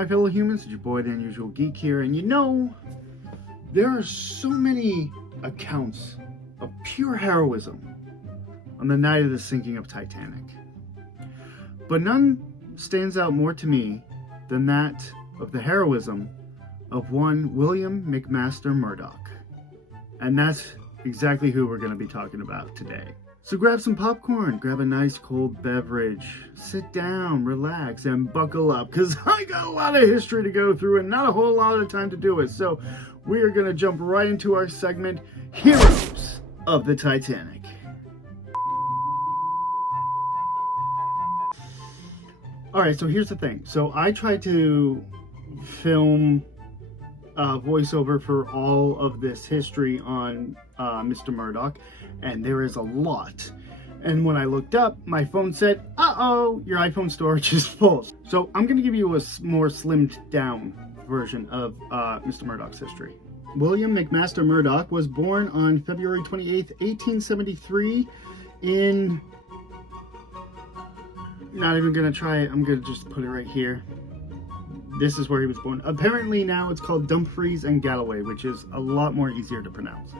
my fellow humans, it's your boy, the Unusual Geek here, and you know, there are so many accounts of pure heroism on the night of the sinking of Titanic. But none stands out more to me than that of the heroism of one William McMaster Murdoch. And that's exactly who we're going to be talking about today. So grab some popcorn, grab a nice cold beverage, sit down, relax, and buckle up, because I got a lot of history to go through and not a whole lot of time to do it. So we are going to jump right into our segment, Heroes of the Titanic. Alright, so here's the thing. So I tried to film voiceover for all of this history on Mr. Murdoch, and there is a lot. And when I looked up, my phone said, uh-oh, your iPhone storage is full. So I'm going to give you a more slimmed down version of Mr. Murdoch's history. William McMaster Murdoch was born on February 28th, 1873 in... Not even going to try it, I'm going to just put it right here. This is where he was born. Apparently now it's called Dumfries and Galloway, which is a lot more easier to pronounce.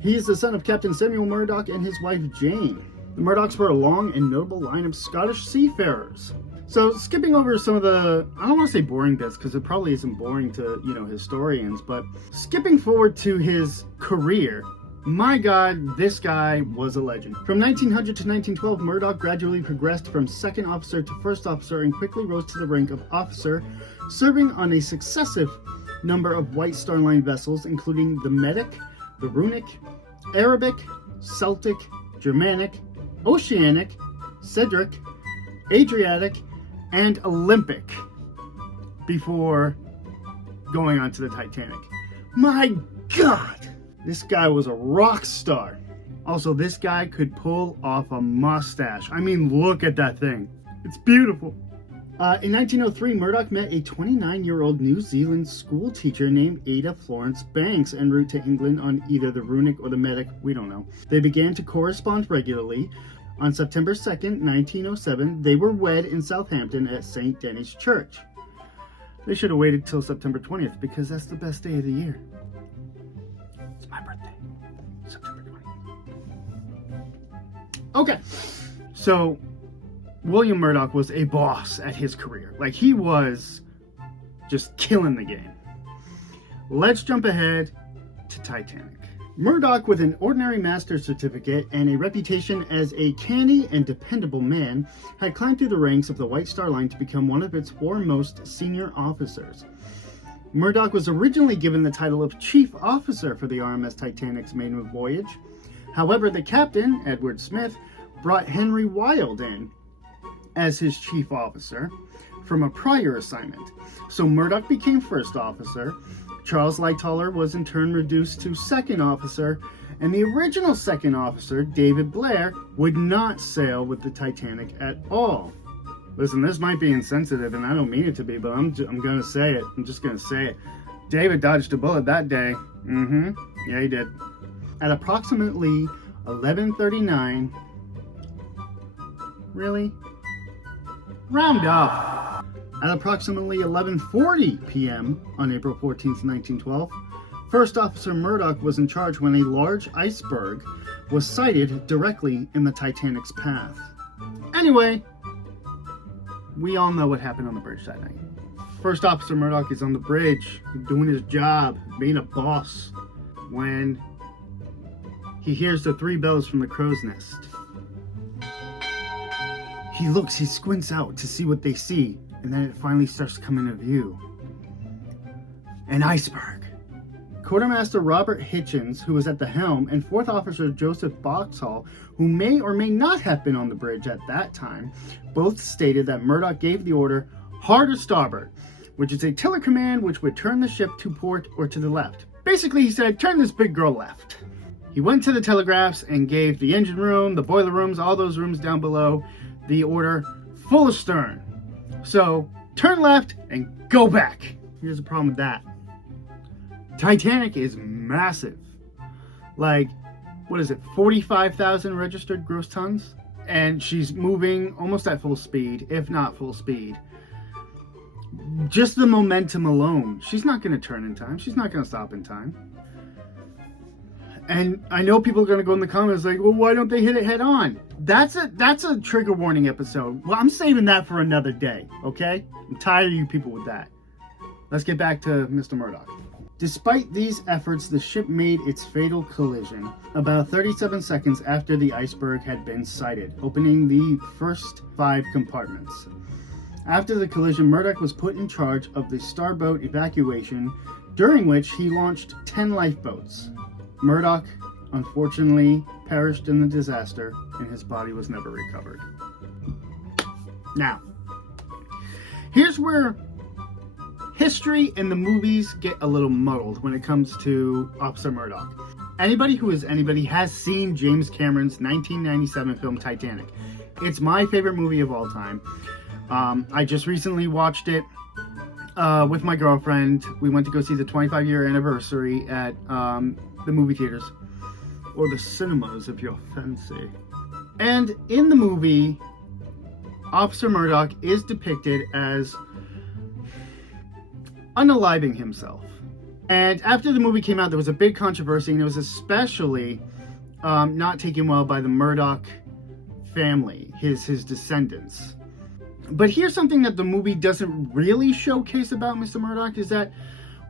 He is the son of Captain Samuel Murdoch and his wife Jane. The Murdochs were a long and notable line of Scottish seafarers. So skipping over some of the, I don't want to say boring bits, because it probably isn't boring to, historians, but skipping forward to his career, my God, this guy was a legend. From 1900 to 1912, Murdoch gradually progressed from second officer to first officer and quickly rose to the rank of officer, serving on a successive number of White Star Line vessels, including the Medic, the Runic, Arabic, Celtic, Germanic, Oceanic, Cedric, Adriatic, and Olympic, before going on to the Titanic. My God! This guy was a rock star. Also, this guy could pull off a mustache. I mean, look at that thing. It's beautiful. In 1903, Murdoch met a 29-year-old New Zealand school teacher named Ada Florence Banks en route to England on either the Runic or the Medic, we don't know. They began to correspond regularly. On September 2nd, 1907, they were wed in Southampton at St. Denis Church. They should have waited till September 20th, because that's the best day of the year. It's my birthday, September 20th. Okay, so William Murdoch was a boss at his career. Like, he was just killing the game. Let's jump ahead to Titanic. Murdoch, with an ordinary master's certificate and a reputation as a canny and dependable man, had climbed through the ranks of the White Star Line to become one of its foremost senior officers. Murdoch was originally given the title of Chief Officer for the RMS Titanic's maiden voyage. However, the captain, Edward Smith, brought Henry Wilde in as his chief officer from a prior assignment. So Murdoch became first officer, Charles Lightoller was in turn reduced to second officer, and the original second officer, David Blair, would not sail with the Titanic at all. Listen, this might be insensitive, and I don't mean it to be, but I'm going to say it. I'm just going to say it. David dodged a bullet that day. Yeah, he did. At approximately 11:39... Really? Round up. At approximately 11:40 p.m. on April 14th, 1912, First Officer Murdoch was in charge when a large iceberg was sighted directly in the Titanic's path. Anyway, we all know what happened on the bridge that night. First Officer Murdoch is on the bridge, doing his job, being a boss, when he hears the three bells from the crow's nest. He looks, he squints out to see what they see, and then it finally starts to come into view. An iceberg. Quartermaster Robert Hitchens, who was at the helm, and Fourth Officer Joseph Boxhall, who may or may not have been on the bridge at that time, both stated that Murdoch gave the order, hard or starboard, which is a tiller command which would turn the ship to port or to the left. Basically, he said, turn this big girl left. He went to the telegraphs and gave the engine room, the boiler rooms, all those rooms down below, the order, full astern. So, turn left and go back. Here's the problem with that. Titanic is massive. Like, what is it, 45,000 registered gross tons? And she's moving almost at full speed, if not full speed. just the momentum alone. She's not going to turn in time. She's not going to stop in time. And I know people are going to go in the comments like, well, why don't they hit it head on? That's a trigger warning episode. Well, I'm saving that for another day, okay? I'm tired of you people with that. Let's get back to Mr. Murdoch. Despite these efforts, the ship made its fatal collision about 37 seconds after the iceberg had been sighted, opening the first 5 compartments. After the collision, Murdoch was put in charge of the starboat evacuation, during which he launched 10 lifeboats. Murdoch, unfortunately, perished in the disaster, and his body was never recovered. Now, here's where history and the movies get a little muddled when it comes to Officer Murdoch. Anybody who is anybody has seen James Cameron's 1997 film Titanic. It's my favorite movie of all time. I just recently watched it with my girlfriend. We went to go see the 25-year anniversary at the movie theaters, or the cinemas if you're fancy. And in the movie, Officer Murdoch is depicted as unaliving himself. And after the movie came out, there was a big controversy, and it was especially not taken well by the Murdoch family, his descendants. But here's something that the movie doesn't really showcase about Mr. Murdoch, is that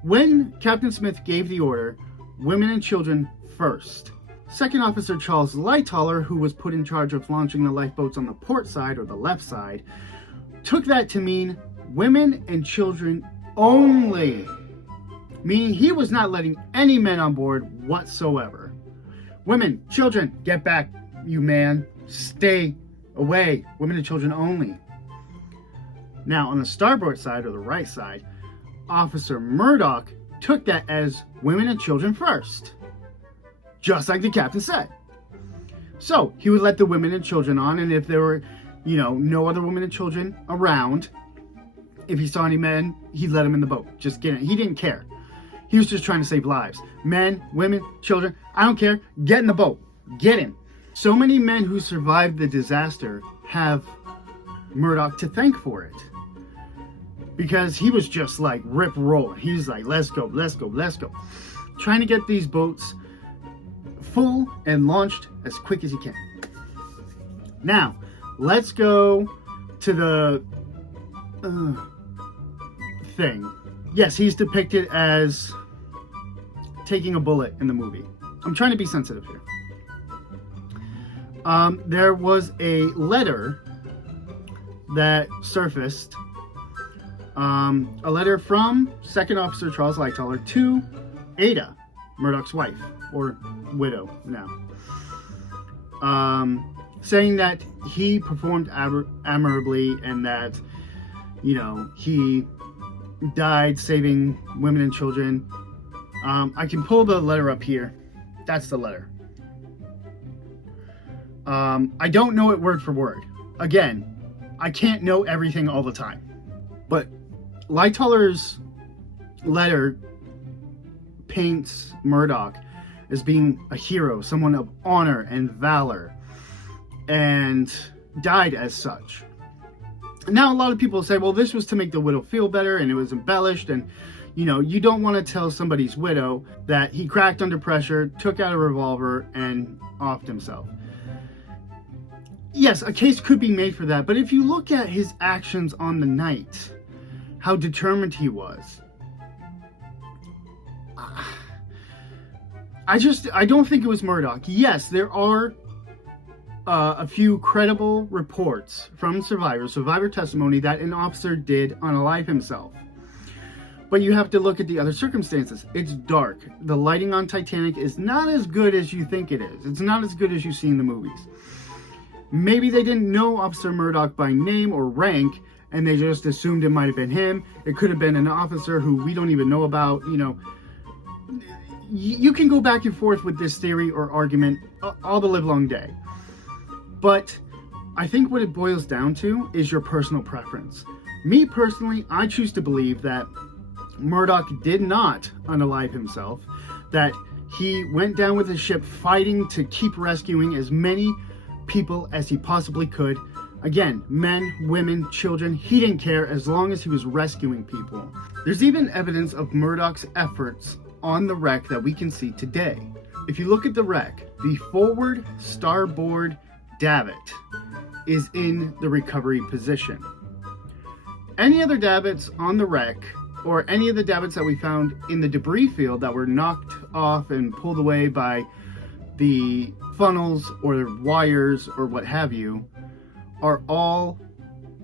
when Captain Smith gave the order, women and children first, Second Officer Charles Lightoller, who was put in charge of launching the lifeboats on the port side or the left side, took that to mean women and children only, meaning he was not letting any men on board whatsoever. Women, children, get back, you man. Stay away. Women and children only. Now, on the starboard side or the right side, Officer Murdoch took that as women and children first, just like the captain said. So he would let the women and children on, and if there were, no other women and children around, if he saw any men, he'd let them in the boat. Just get in. He didn't care. He was just trying to save lives. Men, women, children, I don't care. Get in the boat. Get in. So many men who survived the disaster have Murdoch to thank for it, because he was just like rip rolling. He's like, let's go, let's go, let's go. Trying to get these boats full and launched as quick as he can. Now, let's go to the thing. Yes, he's depicted as taking a bullet in the movie. I'm trying to be sensitive here. There was a letter that surfaced, a letter from Second Officer Charles Lightoller to Ada, Murdoch's wife, or widow now, saying that he performed admirably and that, he died saving women and children. I can pull the letter up here. That's the letter. I don't know it word for word. Again, I can't know everything all the time. But Lightoller's letter paints Murdoch as being a hero, someone of honor and valor, and died as such. Now, a lot of people say, well, this was to make the widow feel better, and it was embellished, and you don't want to tell somebody's widow that he cracked under pressure, took out a revolver, and offed himself. Yes, a case could be made for that, but if you look at his actions on the night, how determined he was, I don't think it was Murdoch. Yes, there are a few credible reports from survivor testimony that an officer did unalive himself. But you have to look at the other circumstances. It's dark. The lighting on Titanic is not as good as you think it is. It's not as good as you see in the movies. Maybe they didn't know Officer Murdoch by name or rank, and they just assumed it might have been him. It could have been an officer who we don't even know about. You can go back and forth with this theory or argument all the livelong day. But I think what it boils down to is your personal preference. Me personally, I choose to believe that Murdoch did not unalive himself, that he went down with his ship fighting to keep rescuing as many people as he possibly could, Again, men, women, children, he didn't care as long as he was rescuing people. There's even evidence of Murdoch's efforts on the wreck that we can see today. If you look at the wreck, the forward starboard davit is in the recovery position. Any other davits on the wreck, or any of the davits that we found in the debris field that were knocked off and pulled away by the funnels or wires or what have you, are all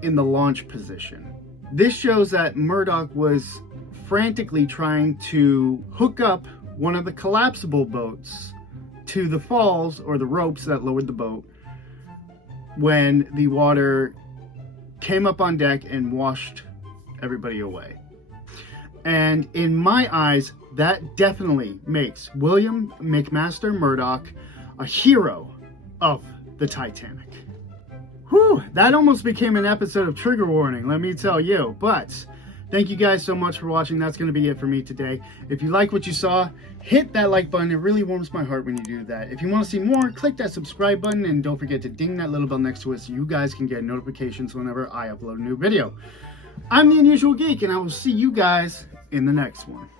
in the launch position. This shows that Murdoch was frantically trying to hook up one of the collapsible boats to the falls or the ropes that lowered the boat when the water came up on deck and washed everybody away. And in my eyes, that definitely makes William McMaster Murdoch a hero of the Titanic. Whew, that almost became an episode of Trigger Warning, let me tell you. But thank you guys so much for watching. That's going to be it for me today. If you like what you saw, hit that like button. It really warms my heart when you do that. If you want to see more, click that subscribe button, and don't forget to ding that little bell next to it so you guys can get notifications whenever I upload a new video. I'm the Unusual Geek, and I will see you guys in the next one.